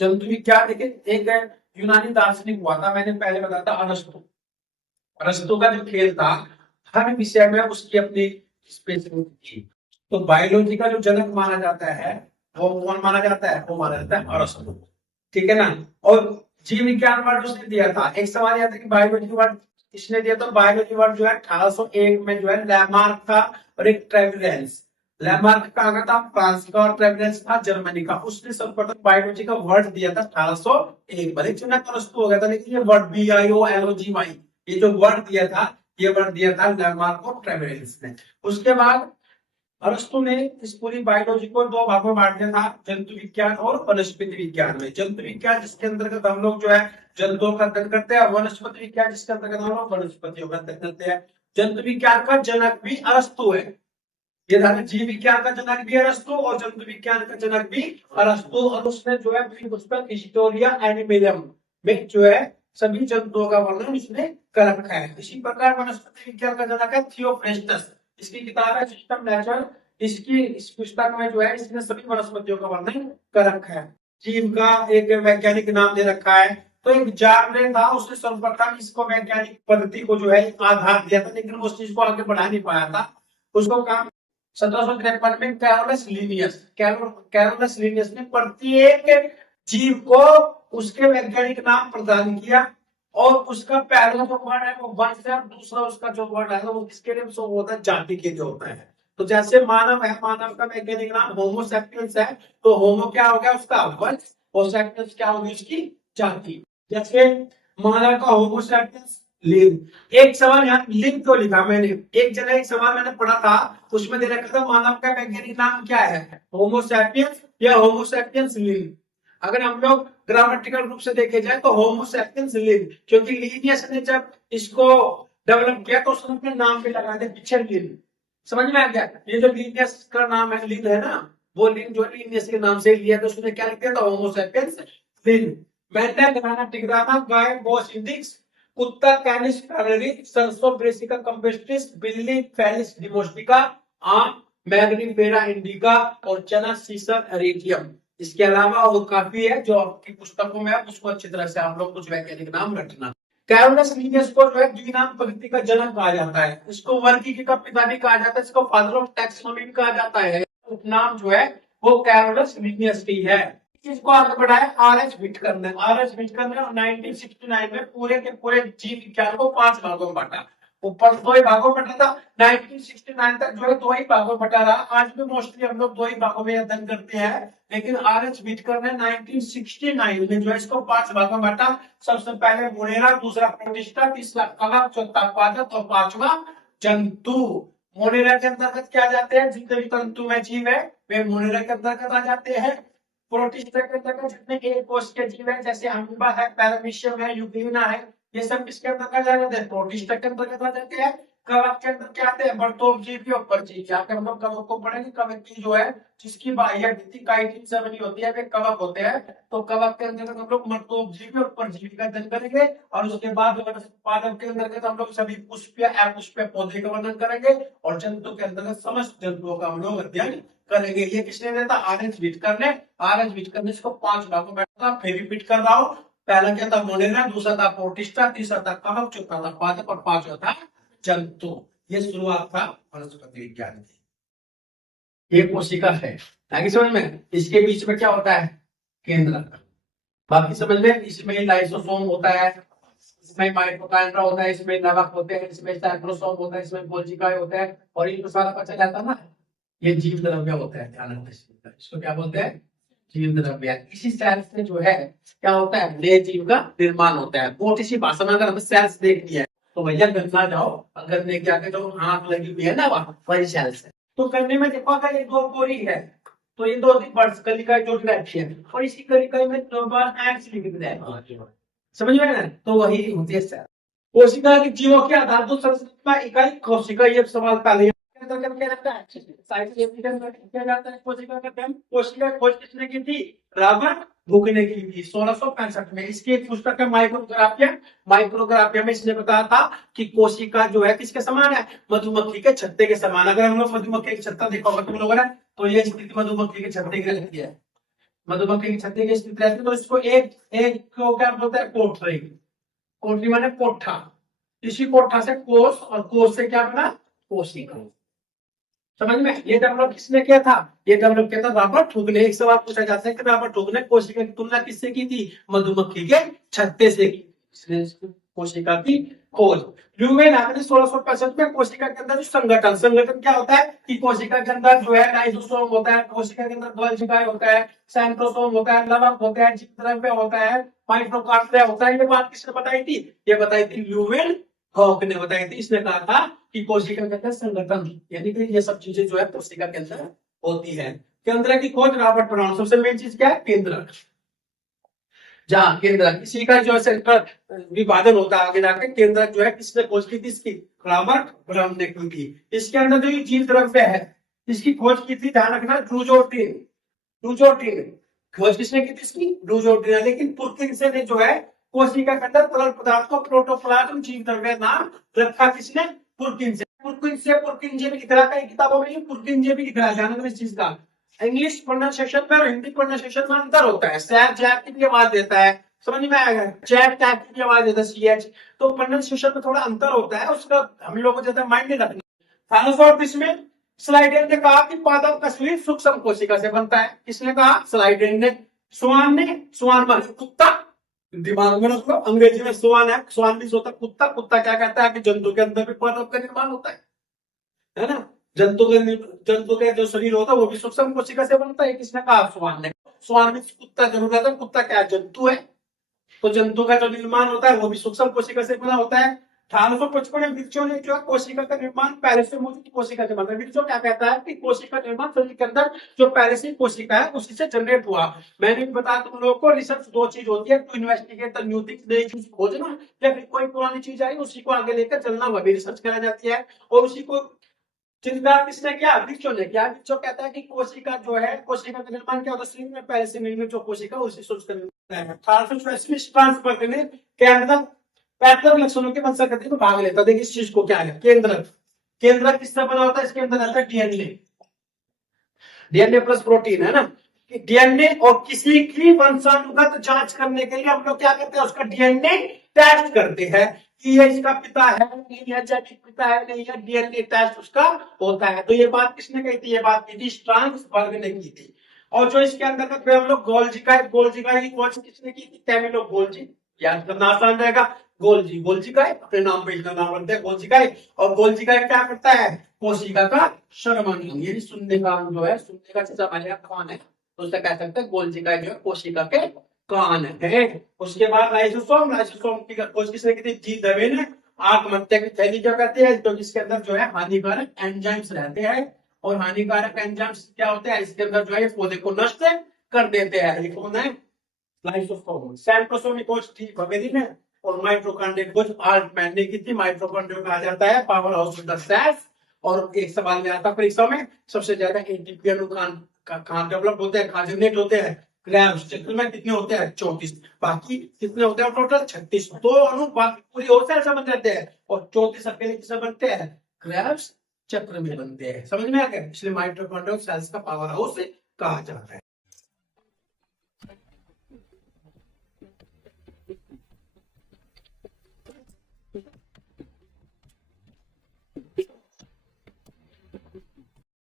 जंतु विज्ञान देखिए, एक यूनानी दार्शनिक हुआ था, मैंने पहले बताया था अरस्तु। अरस्तु का जो खेल था, हर विषय में उसकी अपनी स्पेशलिटी थी। तो बायोलॉजी का जो जनक माना जाता है वो कौन माना जाता है? वो माना जाता है अरस्तु। ठीक है ना। और जीव विज्ञान वर्ड उसने दिया था। एक सवाल यह था कि बायोलॉजी वर्ड किसने दिया? तो बायोलॉजी वर्ड जो है 1801 में जो है लैमार्क था और एक ट्रेविलेंस। लैमार्क कहाँ का था? फ्रांस का, और ट्रेविलेंस था जर्मनी का। उसने सर्वप्रथम बायोलॉजी का वर्ड दिया था 1801। भले जनक अरस्तु हो गया था, लेकिन ये वर्ड BIOLOGY, ये जो वर्ड दिया था, ये वर्ड दिया था लैमार्क और ट्रेविलेंस ने। उसके बाद अरस्तु ने इस पूरी बायोलॉजी को दो भागों में बांट दिया था, जंतु विज्ञान और वनस्पति विज्ञान में। जंतु विज्ञान जिसके अंतर्गत हम लोग जो है जंतुओं का अध्ययन करते हैं, वनस्पति विज्ञान जिसके अंतर्गत हम लोग वनस्पतियों का अध्ययन करते हैं। जंतु विज्ञान का जनक भी अरस्तु है। ये था जीव विज्ञान का जनक भी अरस्तु और जंतु विज्ञान का जनक भी अरस्तु। और उसने जो है उस पर हिस्टोरिया एनिमलियम में जो है सभी जंतुओं का वर्णन उसने कर रखा है। इसी प्रकार वनस्पति विज्ञान का जनक है थियोफ्रेस्टस। इसकी किताब है सिस्टम नेचर। इसकी इस पुस्तक में जो है इसने सभी वनस्पतियों का वर्णन कर रखा है। जीव का एक वैज्ञानिक नाम दे रखा है। तो एक जार्ने था, उसने सर्वप्रथम इसको वैज्ञानिक पद्धति को जो है आधार दिया था, लेकिन उस चीज को आगे बढ़ा नहीं पाया था। उसको काम 1753 में कैरोलस लीनियस ने प्रत्येक जीव को उसके वैज्ञानिक नाम प्रदान किया। और उसका पहला जो वर्ड है वो वंश है, दूसरा उसका जो वर्ड है वो किसके लिए होता है? जाति के लिए होता है। तो जैसे मानव है, मानव का वैज्ञानिक नाम होमो सैपियंस है, तो होमो क्या हो गया? उसका वंश, और सैपियंस क्या होगी? उसकी जाति। जैसे मानव का होमो सैपियंस लिंग। एक सवाल यहाँ लिंग क्यों लिखा मैंने? एक जगह एक सवाल मैंने पढ़ा था, उसमें दे रखा था मानव का वैज्ञानिक नाम क्या है? होमो सैपियंस या होमो सैपियंस लिंग। अगर हम लोग ग्रामेटिकल रूप से देखे जाए तो होमो सैपियंस लिंग, क्योंकि लीनियस ने जब इसको डेवलप किया तो उसने अपने नाम पे लगा दिया पिक्चर लिंग। समझ में आ गया? ये जो लीनियस का नाम है, लिंग है ना, वो लिंग जो लीनियस के नाम से लिया, तो उसने क्या लिख दिया था? होमो सैपियंस लिंग। मैंने ग्राना टिग्राना, गाय बोस इंडिक्स, कुत्ता कैनिस फेरेरी, सरसों ब्रेसिका कम्पेस्टिस, बिल्ली फेलिस डिमोस्टिका, आम मैग्निफेरा इंडिका, और चना सीसर एरेटियम। इसके अलावा वो काफी है जो आपकी पुस्तकों में है, उसको अच्छी तरह से आप लोग कुछ वैज्ञानिक नाम रखना। कैरोलस लीनियस को जो है द्विनाम पद्धति का जनक कहा जाता है। इसको वर्गीकरण का पिता भी कहा जाता है, इसको फादर ऑफ टैक्सोनॉमी भी कहा जाता है। उपनाम जो है वो कैरोलस लीनियस की है। इसको आगे बढ़ाया RH विटकर ने। RH विटकर ने 1969 में पूरे के पूरे जीव विज्ञान को 5 भागों में बांटा। ऊपर 2 ही भागों में बांटा था, 1969 तक जो है 2 ही भागों में बटा रहा। आज भी मोस्टली हम लोग 2 ही भागों में अध्ययन करते हैं, लेकिन RH विटकर ने 1969 में जो है इसको 5 भागों में बांटा। सबसे पहले मोनेरा, दूसरा प्रोटिस्टा, तीसरा कवक, चौथा पादप और पांचवा जंतु। मोनेरा के अंतर्गत क्या आ जाते हैं? जितने भी तंतु में जीव है वे मोनेरा के अंतर्गत आ जाते हैं। प्रोटिस्टा के अंतर्गत जितने एक कोश के जीव है, जैसे अमीबा है, पैरामीशियम है, यूग्लिना है, ये सब किसके अंतर्गत आ जाते हैं? प्रोटिस्टा के अंतर्गत आ जाते हैं। कवक के अंदर क्या आते हैं? बर्तोपजीवी और परजीवी। यहाँ पे हम लोग कवक को पढ़ेंगे। कवक की जो है जिसकी बाह्य भित्ति काइटिन से बनी होती है वे कवक होते हैं। तो कवक के अंतर्गत हम लोग मर्तोपजीवी और परजीवी का अध्ययन करेंगे। और उसके बाद पादप के अंतर्गत हम लोग सभी पुष्पीय अपुष्पीय पौधे का वर्णन करेंगे। और जंतु के अंतर्गत समस्त जंतुओं का हम लोग अध्ययन करेंगे। ये किसने दिया था? RH विटकर ने। RH विटकर ने इसको 5 भागों में बांटा था। फिर रिपीट कर रहा हूं, पहला क्या था? मोनेरा, दूसरा था प्रोटिस्टा, तीसरा था कवक, चौथा था पादप और पांचवा था जंतु। ये शुरुआत था वनस्पति विज्ञान की। ये कोशिका है, आगे समझ में। इसके बीच में क्या होता है? केंद्रक। बाकी समझ में। इसमें लाइसोसोम होता है, इसमें माइटोकॉन्ड्रिया होता है, इसमें नवक होते हैं, इसमें साइक्लोसोम होता है, इसमें कोशिकाएं होते हैं। और ये तो सारा पता चलता है ना, ये जीव द्रव्य होता है। ध्यान रखना, इसको क्या बोलते हैं? जीव द्रव्य। इसी सेल से जो है क्या होता है? नए जीव का निर्माण होता है। मोटी सी भाषा में अगर हमें सेल्स देख लिया है तो भैया गन्ना जाओ, अगर ने क्या जो आंख लगी हुई है ना वही सेल्स है। तो गन्ने में देखो अगर ये 2 कोरी है तो ये 2 कलिकाएं जुड़ रखी है, और इसी कलिकाएं में 2 बार एक्स लिख दिया है। समझ में ना? तो वही होती है सेल। कोशिका की जीवों के आधारभूत संरचना इकाई कोशिका। ये सवाल पहले कोशिका खोज किसने की थी? रॉबर्ट हुक ने की थी 1665 में। इसकी एक पुस्तक है माइक्रोग्राफिया। माइक्रोग्राफिया में इसने बताया था कि कोशिका जो है किसके समान है? मधुमक्खी के छत्ते के समान। अगर हम लोग मधुमक्खी के छत्ता देखा होगा तुम लोगों ने, तो ये स्थिति मधुमक्खी के छत्ते की रहती है। मधुमक्खी की छत्ते की स्थिति रहती है, तो इसको एक एक को क्या बोलते हैं, कोठरी। कोठरी माने कोठा। इसी कोठा से कोष, और कोष से क्या बना, कोशिका। समझ में? ये डेवलप किसने किया था? ये डेवलप किया था रॉबर्ट हुक ने। एक सवाल पूछा जाता है कि रॉबर्ट हुक ने कोशिका की तुलना किससे की थी? मधुमक्खी के छत्ते से की। इसने कोशिका की खोज। ल्यूमेन ने 1665 में कोशिका के अंदर जो संगठन क्या होता है कि कोशिका के अंदर जो है लाइसोसोम होता है, कोशिका के अंदर गोल्गी होता है, सेंट्रोसोम होता है, लवक होता है, जीवद्रव्य होता है, माइटोकॉन्ड्रिया होता है। ये बात किसने बताई थी? ये बताई थी ल्यूमेन हॉक ने बताई थी। इसने कहा था कि कोशिका के अंदर संगठन, यानी कि ये सब चीजें जो है कोशिका के अंदर होती है। केंद्र की खोज रॉबर्ट ब्राउन। सबसे मेन चीज क्या है? केंद्र। जहां केंद्र किसी का जो है सेंट्रल विभाजन होता है आगे जाके, केंद्र जो है किसने खोज की थी? इसकी रॉबर्ट ब्राउन ने की थी। इसके अंदर जो ये जीव द्रव्य है इसकी खोज की थी, ध्यान रखना, ड्रूजोर्टिन। ड्रूजोर्टिन खोज किसने की थी? इसकी ड्रूजोर्टिन। लेकिन पुरकिंसन ने जो है कोशिका के अंदर तरल पदार्थ को प्रोटोप्लाज्म जीव द्रव्य नाम रखा। किसने? पुरकिंसन। पुरकिंजे भी लिख रहा है किताबों में, पुरकिंजे भी लिख रहा है, ध्यान रखना इस चीज का। इंग्लिश प्रोनाउंसिएशन में और हिंदी प्रोनाउंसिएशन में अंतर होता है। सैप जैप की भी आवाज देता है, समझ में आएगा? चैप टैप की भी आवाज देता है, सीएच। तो प्रोनाउंसिएशन में थोड़ा अंतर होता है, उसका हम लोग को ज्यादा माइंड नहीं रखना। थानोसॉर्बिस में स्लाइडेन ने कहा कि पादप का शरीर सूक्ष्म कोशिका से बनता है। किसने कहा? स्लाइडेन ने। स्वान ने, स्वान माने कुत्ता, दिमाग में रख लो, अंग्रेजी में स्वान है, स्वान भी होता कुत्ता। कुत्ता क्या कहता है कि जंतु के अंदर भी पादप का निर्माण होता है ना? जंतु का जो शरीर होता है वो भी सूक्ष्म कोशिका से बनता है। किसने कहा? स्वान ने। स्वान में कुत्ता जरूर रहता है, कुत्ता क्या जंतु है, तो जंतु का जो निर्माण होता है वो भी सूक्ष्म कोशिका से बना होता है। 1855 में विर्चो ने जो कोशिका का निर्माण पहले से मौजूद कोशिका से बना। विर्चो क्या कहता है कि कोशिका निर्माण शरीर के अंदर जो पहले से कोशिका है उसी से जनरेट हुआ। मैंने भी बताया तुम लोगों को, रिसर्च दो चीज होती है, to investigate the new things, नई चीज खोजना, या फिर कोई पुरानी चीज आई उसी को आगे लेकर चलना, वह भी रिसर्च करा जाती है। और उसी को चिंता किसने किया? विर्चो ने किया। विर्चो कहता है कि कोशिका जो है, कोशिका का निर्माण क्या होता है? शरीर में पहले से निर्मित जो कोशिका उसी से उसका निर्माण है। 1886 में स्ट्रासबर्ग ने केंद्र पैतृक लक्षणों के वंशा गति में भाग लेता। देखिए इस चीज को क्या है, केंद्र। केंद्र किससे बना होता है? इसके अंदर आता है डीएनए। डीएनए प्लस प्रोटीन है ना। डीएनए और किसी की वंशानुगत जांच करने के लिए हम लोग क्या करते हैं? उसका डीएनए टेस्ट करते हैं कि ये इसका पिता है नहीं है, जेनेटिक पिता है नहीं है, डीएनए टेस्ट उसका होता है। तो ये बात किसने कही थी? ये बात की थी स्ट्रासबर्ग ने की थी। और जो इसके अंदर फिर हम लोग गोल्जी की खोज किसने की थी? Camillo Golgi. याद करना आसान रहेगा। गोल्जी का अपने नाम पे इसका नाम रखते हैं गोल्जी का। और गोल्जी का क्या करता है? कोशिका का श्रवण, ये सुनने का जो है, सुनने का चीज हमारे यहाँ कान है, तो उससे कह सकते हैं गोल्जी का जो है कोशिका के कान है। उसके बाद लाइसोसोम की खोज किसने की थी? जी दवे ने। आंख मध्य की थैली क्या कहते हैं? तो जिसके अंदर जो है हानिकारक एंजाइम्स रहते हैं, और हानिकारक एंजाइम्स क्या होते हैं? इसके अंदर जो है पौधे को नष्ट कर देते हैं। ये कौन है? लाइसोसोम। सेंट्रोसोम की खोज थी बवेरी ने, और माइटोकॉन्ड्रिया खोज आल्टमैन ने की थी। माइटोकॉन्ड्रिया कहा जाता है powerhouse of the cells. और एक सवाल में आता परीक्षा में, सबसे ज्यादा एटीपी अणु कहां डेवलप होते हैं? कहां जनरेट होते हैं? ग्राम्स। चक्र में कितने होते हैं? 34। बाकी कितने होते हैं टोटल? 36। दो अणु बाकी पूरी और सेल से बन जाते हैं, और 34 अकेले किससे बनते हैं? ग्राम्स चक्र में बनते हैं। समझ में आ गया? इसलिए माइटोकॉन्ड्रिया सेल्स का पावर हाउस कहा जाता है।